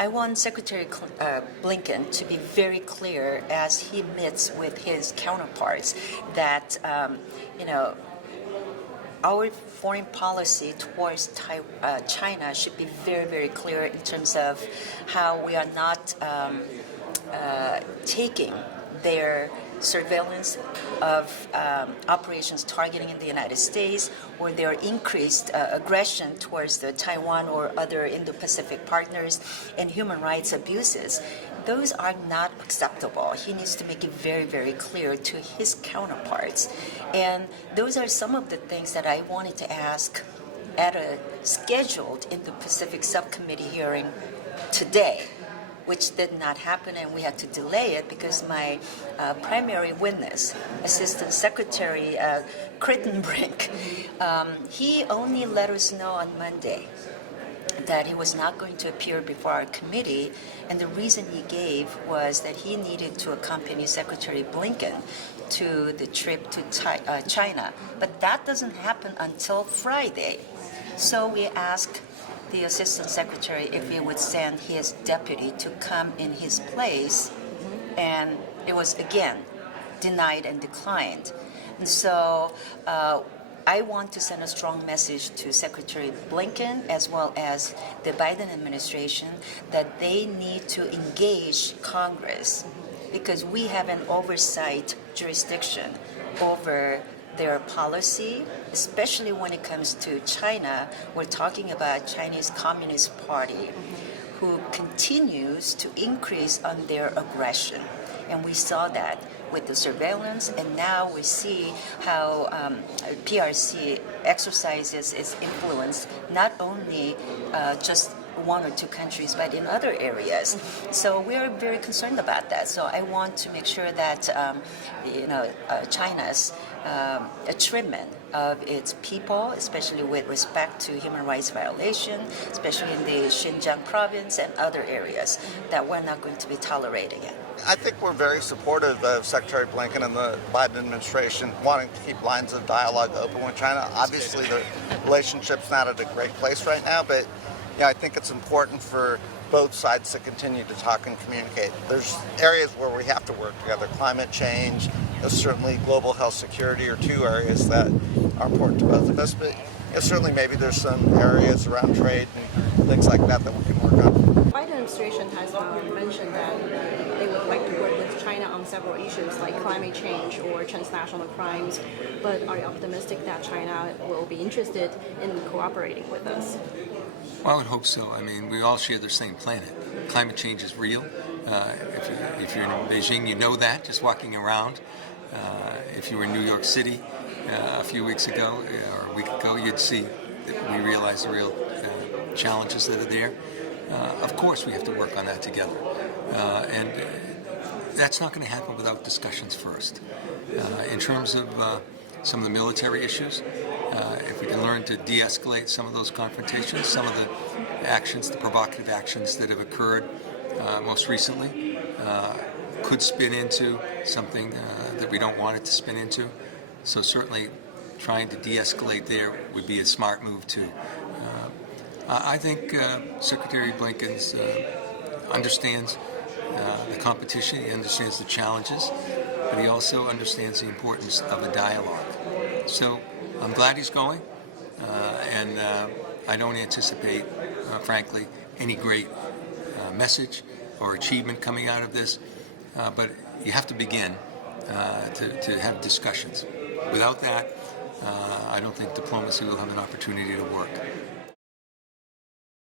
I want Secretary Blinken to be very clear as he meets with his counterparts that, our foreign policy towards China should be very, very clear in terms of how we are not taking their surveillance of operations targeting in the United States or their increased aggression towards the Taiwan or other Indo-Pacific partners and human rights abuses. Those are not acceptable. He needs to make it very, very clear to his counterparts. And those are some of the things that I wanted to ask at a scheduled Indo-Pacific subcommittee hearing today, which did not happen, and we had to delay it because my primary witness, Assistant Secretary Crittenbrink, he only let us know on Monday that he was not going to appear before our committee, and the reason he gave was that he needed to accompany Secretary Blinken to the trip to China. But that doesn't happen until Friday. So we asked the Assistant Secretary if he would send his deputy to come in his place, and it was again denied and declined. And so I want to send a strong message to Secretary Blinken as well as the Biden administration that they need to engage Congress because we have an oversight jurisdiction over their policy, especially when it comes to China. We're talking about Chinese Communist Party, who continues to increase on their aggression. And we saw that with the surveillance, and now we see how PRC exercises its influence not only just one or two countries, but in other areas. So we are very concerned about that. So I want to make sure that China's treatment of its people, especially with respect to human rights violation, especially in the Xinjiang province and other areas, that we're not going to be tolerating it. I think we're very supportive of Secretary Blinken and the Biden administration wanting to keep lines of dialogue open with China. Obviously, the relationship's not at a great place right now, but I think it's important for both sides to continue to talk and communicate. There's areas where we have to work together. Climate change, certainly global health security are two areas that are important to both of us, but certainly maybe there's some areas around trade and things like that we can work on. The Biden administration has mentioned that they would like to work with China on several issues like climate change or transnational crimes, but are you optimistic that China will be interested in cooperating with us? Well, I would hope so. I mean, we all share the same planet. Climate change is real. If you're in Beijing, you know that, just walking around. If you were in New York City a few weeks ago or a week ago, you'd see that we realize the real challenges that are there. Of course, we have to work on that together. And that's not going to happen without discussions first. In terms of some of the military issues, if we can learn to de-escalate some of those confrontations, some of the actions, the provocative actions that have occurred most recently could spin into something that we don't want it to spin into. So certainly trying to de-escalate there would be a smart move too. I think Secretary Blinken understands the competition, he understands the challenges, but he also understands the importance of a dialogue. So I'm glad he's going, and I don't anticipate, frankly, any great message or achievement coming out of this, but you have to begin to have discussions. Without that, I don't think diplomacy will have an opportunity to work.